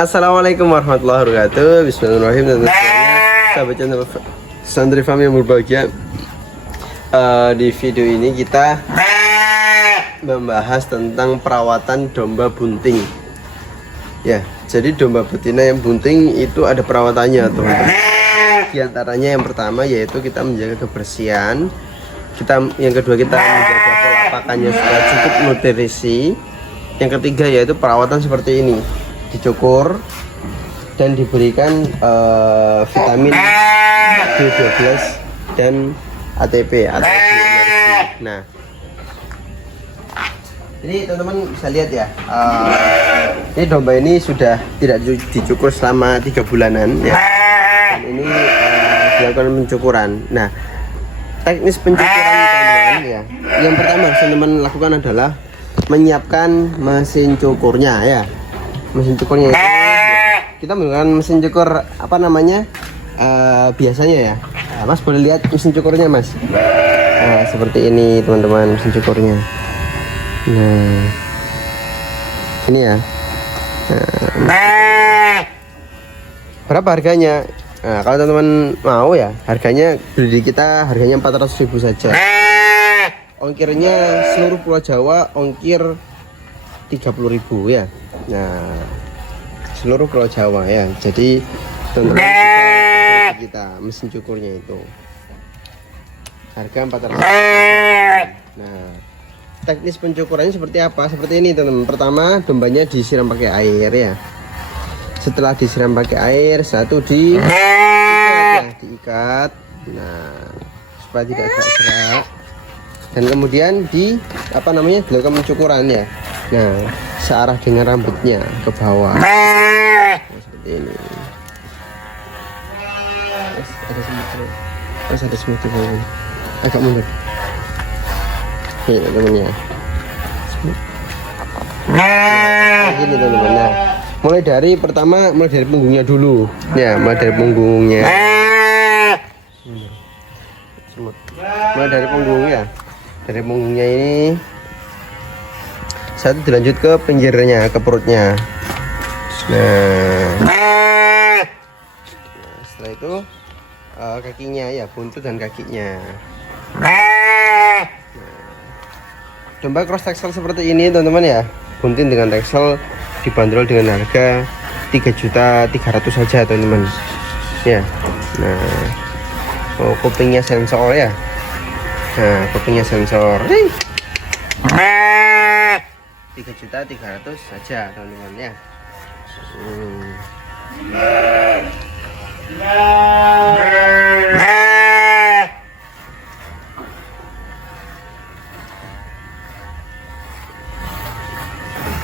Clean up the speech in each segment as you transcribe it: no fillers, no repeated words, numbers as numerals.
Assalamualaikum warahmatullahi wabarakatuh. Bismillahirrahmanirrahim. Dan semuanya sahabat channel Santri Farm yang berbahagia. Di video ini kita membahas tentang perawatan domba bunting. Ya, jadi domba betina yang bunting itu ada perawatannya, teman-teman. Di antaranya yang pertama yaitu kita menjaga kebersihan. Yang kedua kita menjaga pola pakannya supaya cukup nutrisi. Yang ketiga yaitu perawatan seperti ini, dicukur dan diberikan vitamin B12 dan ATP atau energi. Nah, ini teman-teman bisa lihat ya, ini domba ini sudah tidak dicukur selama 3 bulanan ya, dan ini dilakukan pencukuran. Nah, teknis pencukuran teman-teman ya, yang pertama yang teman-teman lakukan adalah menyiapkan mesin cukurnya ya. Mesin cukurnya itu kita menggunakan mesin cukur apa namanya, biasanya ya. Nah, Mas boleh lihat mesin cukurnya, Mas. Nah, seperti ini teman-teman mesin cukurnya. Nah, ini ya. Nah, berapa harganya? Nah, kalau teman-teman mau ya, harganya beli di kita harganya 400.000 saja. Ongkirnya seluruh Pulau Jawa ongkir 30.000 ya. Nah, seluruh Pulau Jawa ya. Jadi teman-teman bisa kita mesin cukurnya itu harga 400. Nah, teknis pencukurannya seperti apa? Seperti ini teman-teman. Pertama, dombanya disiram pakai air ya. Setelah disiram pakai air, satu diikat. Nah, supaya tidak gerak-gerak. Dan kemudian dilakukan pencukuran ya. Nah, searah dengan rambutnya ke bawah. Nah, seperti ini. Ada semut agak mundur. Ini teman-teman ya. Ini teman-teman. Nah, mulai dari punggungnya dulu. Ya, mulai dari punggungnya. Mulai dari punggungnya. Dari punggungnya ini satu dilanjut ke pinggirnya, ke perutnya. Nah, setelah itu kakinya ya, buntut dan kakinya. Domba cross texel seperti ini teman-teman ya, buntin dengan texel dibanderol dengan harga 3.300.000 saja teman-teman ya. Nah, kupingnya sensor ya. Nah, kupingnya sensor 3.300.000 saja teman-teman ya.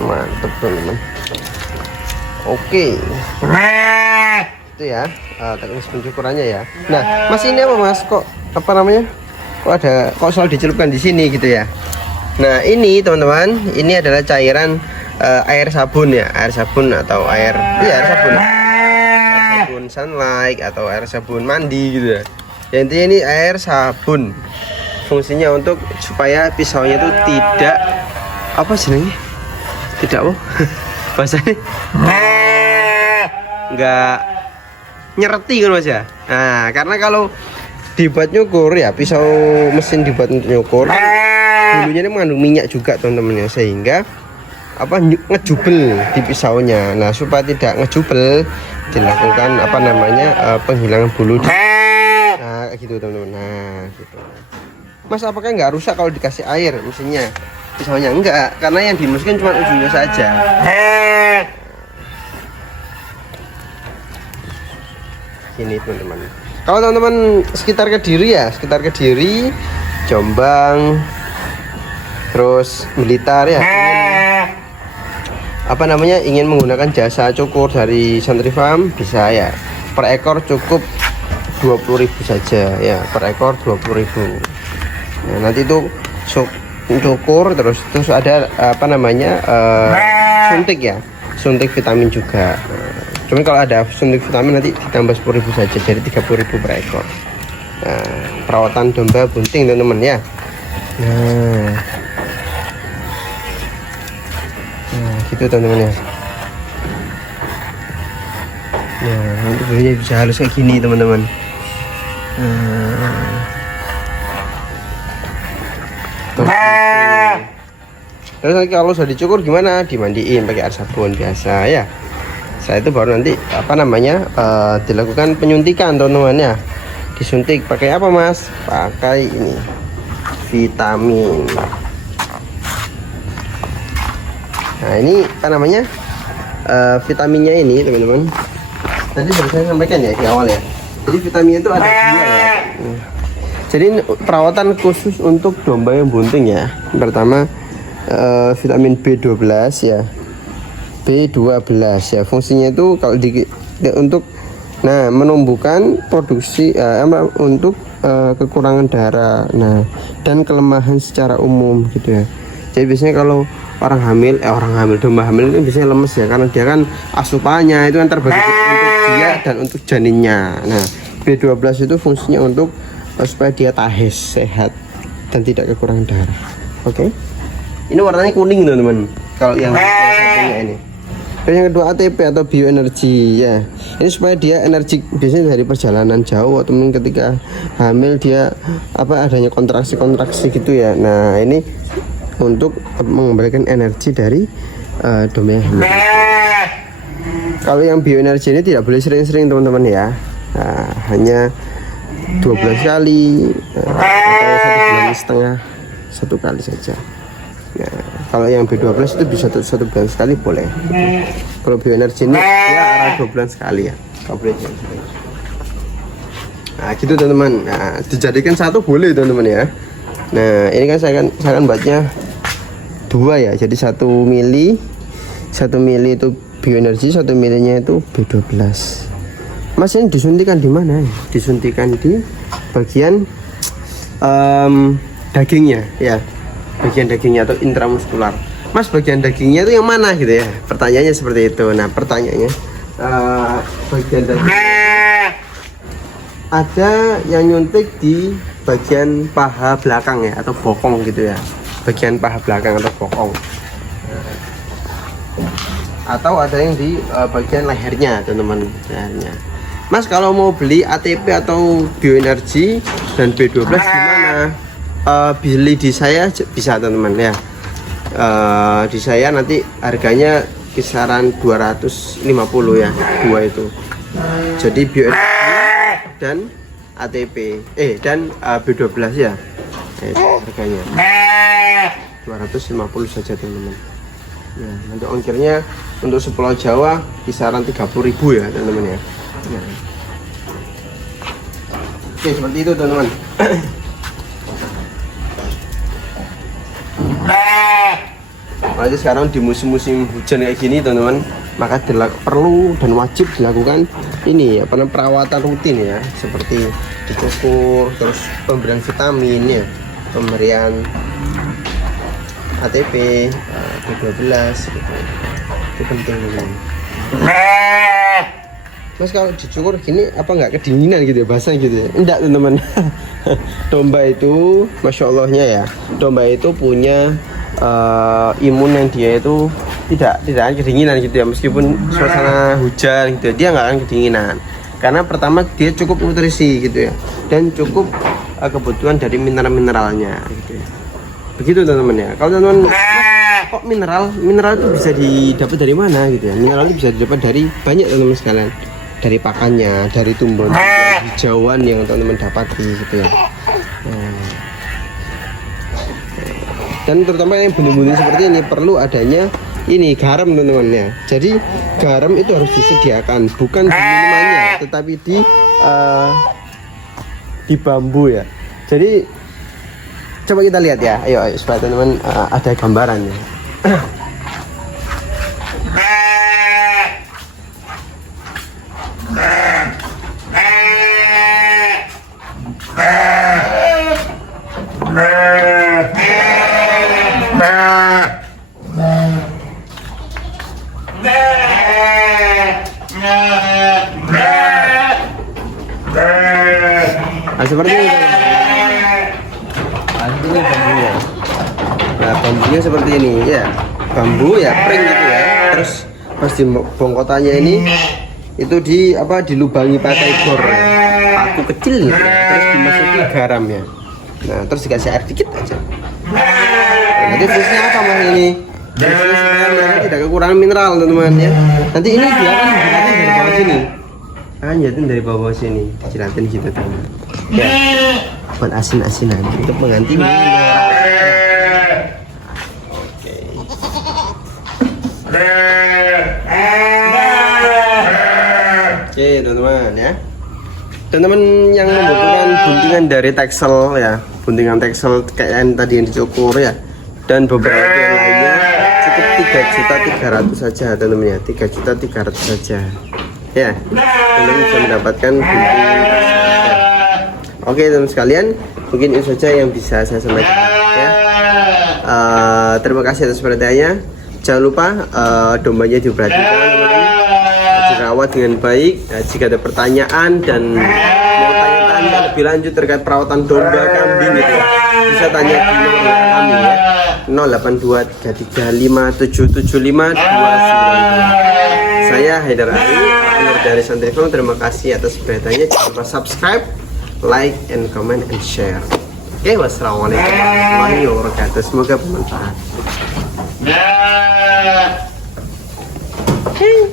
Mantap teman-teman. Oke, itu ya teknis pencukurannya ya. Nah, Mas ini apa Mas, kok apa namanya, kok selalu dicelupkan di sini gitu ya. Nah, ini teman-teman, ini adalah cairan air sabun ya, air sabun atau air sabun sunlight atau air sabun mandi gitu ya. Ya, intinya ini air sabun, fungsinya untuk supaya pisaunya itu tidak apa sih, tidak bahasanya nggak nyereti kan Mas ya. Nah, karena kalau dibuat nyukur ya, pisau mesin dibuat untuk nyukur, bulunya ini mengandung minyak juga teman-teman ya, sehingga ngejubel di pisaunya. Nah, supaya tidak ngejubel dilakukan penghilangan bulu nah gitu teman-teman. Nah gitu. Mas, apakah nggak rusak kalau dikasih air mesinnya, pisaunya? Enggak, karena yang dimuskin cuma ujungnya saja. Ini teman-teman, kalau teman-teman sekitar Kediri, Jombang, terus Blitar ya, ingin menggunakan jasa cukur dari Santri Farm, bisa ya. Per ekor cukup 20.000 saja ya, per ekor 20.000. Nah, nanti itu cukur terus ada suntik ya, suntik vitamin juga. Cuman kalau ada suntik vitamin nanti ditambah 10.000 saja, jadi 30.000 per ekor. Nah, perawatan domba bunting teman-teman ya. Nah, gitu teman-teman ya. Ya, nanti bulunya bisa halus kayak gini teman-teman. Terus nanti kalau sudah dicukur gimana? Dimandiin pakai air sabun biasa ya. Saya itu baru nanti apa namanya dilakukan penyuntikan teman-teman ya. Disuntik pakai apa mas? Pakai ini vitamin. Nah ini apa namanya vitaminnya ini teman-teman. Tadi sudah saya sampaikan ya di awal ya. Jadi vitaminnya itu ada dua ya. Jadi perawatan khusus untuk domba yang bunting ya. Pertama vitamin B12 ya. B12 ya. Fungsinya itu kalau untuk menumbuhkan produksi untuk kekurangan darah. Nah, dan kelemahan secara umum gitu ya. Jadi biasanya kalau orang hamil domba hamil itu biasanya lemes ya karena dia kan asupannya itu yang terbagi untuk dia dan untuk janinnya. Nah, B12 itu fungsinya untuk supaya dia tahes sehat dan tidak kekurangan darah. Oke. Ini warnanya kuning teman-teman. Kalau yang satunya ini. Dan yang kedua ATP atau bioenergi ya. Ini supaya dia energi biasanya dari perjalanan jauh atau mungkin ketika hamil dia adanya kontraksi gitu ya. Nah, ini untuk mengembalikan energi dari domba yang hamil. Kalau yang bioenergi ini tidak boleh sering-sering teman-teman ya. Nah, hanya 12 kali atau 1,5 bulan satu kali saja. Nah, kalau yang B12 itu bisa satu bulan sekali boleh. Kalau bioenergi ini ya arah 2 bulan sekali ya. Boleh. Nah gitu teman-teman. Nah, dijadikan satu boleh teman-teman ya. Nah ini kan saya akan buatnya 2 ya. Jadi 1 mili itu bioenergi, 1 milinya itu B12. Mas ini disuntikan di mana? Disuntikan di bagian dagingnya ya. Bagian dagingnya atau intramuskular. Mas bagian dagingnya itu yang mana gitu ya? Pertanyaannya seperti itu. Nah pertanyaannya bagian daging ada yang nyuntik di bagian paha belakang ya atau bokong gitu ya. Bagian paha belakang atau bokong. Atau ada yang di bagian lehernya teman-teman, lehernya. Mas kalau mau beli ATP atau bioenergi dan B12 gimana? Beli di saya bisa teman-teman ya. Di saya nanti harganya kisaran 250 ya, 2 itu. Jadi bioenergi dan ATP dan B12 ya. Harganya 250 saja teman-teman. Ya, nanti ongkirnya untuk sepulau Jawa kisaran 30.000 ya teman-teman ya. Nah. Oke seperti itu teman-teman. Jadi sekarang di musim-musim hujan kayak gini teman-teman, maka perlu dan wajib dilakukan ini ya, perawatan rutin ya, seperti dicukur, terus pemberian vitamin ya, pemberian ATP, B12 gitu. Itu penting teman-teman. Mas kalau dicukur gini apa nggak kedinginan gitu ya, basah gitu ya? Enggak teman-teman. Domba itu masya Allahnya ya, domba itu punya imun yang dia itu tidak akan kedinginan gitu ya, meskipun suasana hujan gitu ya, dia nggak akan kedinginan karena pertama dia cukup nutrisi gitu ya, dan cukup kebutuhan dari mineralnya gitu ya. Begitu teman-teman ya. Kalau teman-teman kok mineral itu bisa didapat dari mana gitu ya? Mineral itu bisa didapat dari banyak teman-teman sekalian, dari pakannya, dari tumbuhan hijauan yang teman-teman dapati gitu ya. Dan terutama yang benih-benih seperti ini perlu adanya ini garam teman-teman ya. Jadi garam itu harus disediakan, bukan di minumannya, tetapi di bambu ya. Jadi coba kita lihat ya, ayo supaya teman-teman ada gambarannya. Nah seperti ini. Ini bambunya. Nah bambunya seperti ini ya, bambu ya, pring gitu ya. Terus pas di bongkotannya ini itu dilubangi pakai gor ya. Paku kecil gitu ya. Terus dimasuki garam ya. Nah terus dikasih air dikit aja. Nah, nanti fungsinya apa mas ini? Fungsinya supaya mereka tidak kekurangan mineral teman-teman ya. Nanti ini dia akan dijelatin dari bawah sini. Jelatin dari bawah sini, jelatin gitu teman. Ya, buat asin-asinan untuk mengganti mineral. Oke teman-teman ya. Teman-teman yang membutuhkan guntingan dari teksel ya, guntingan teksel kayak yang tadi yang dicukur ya, dan beberapa yang lainnya cukup 3.300.000 saja teman-teman ya, 3.300.000 saja ya, teman-teman bisa mendapatkan gunting ya. Oke teman sekalian, mungkin itu saja yang bisa saya sampaikan ya. Terima kasih atas perhatiannya. Jangan lupa dombanya diperhatikan teman-teman, dirawat dengan baik. Nah, jika ada pertanyaan dan mau tanya-tanya lebih lanjut terkait perawatan domba, kambing gitu ya, bisa tanya di nomor kami ya, 0823377529. Saya Haidar Ali, owner dari Santri Farm. Terima kasih atas perhatiannya. Jangan lupa subscribe, like, and comment, and share. Oke, wassalamualaikum warahmatullahi wabarakatuh. Semoga bermanfaat. Hey.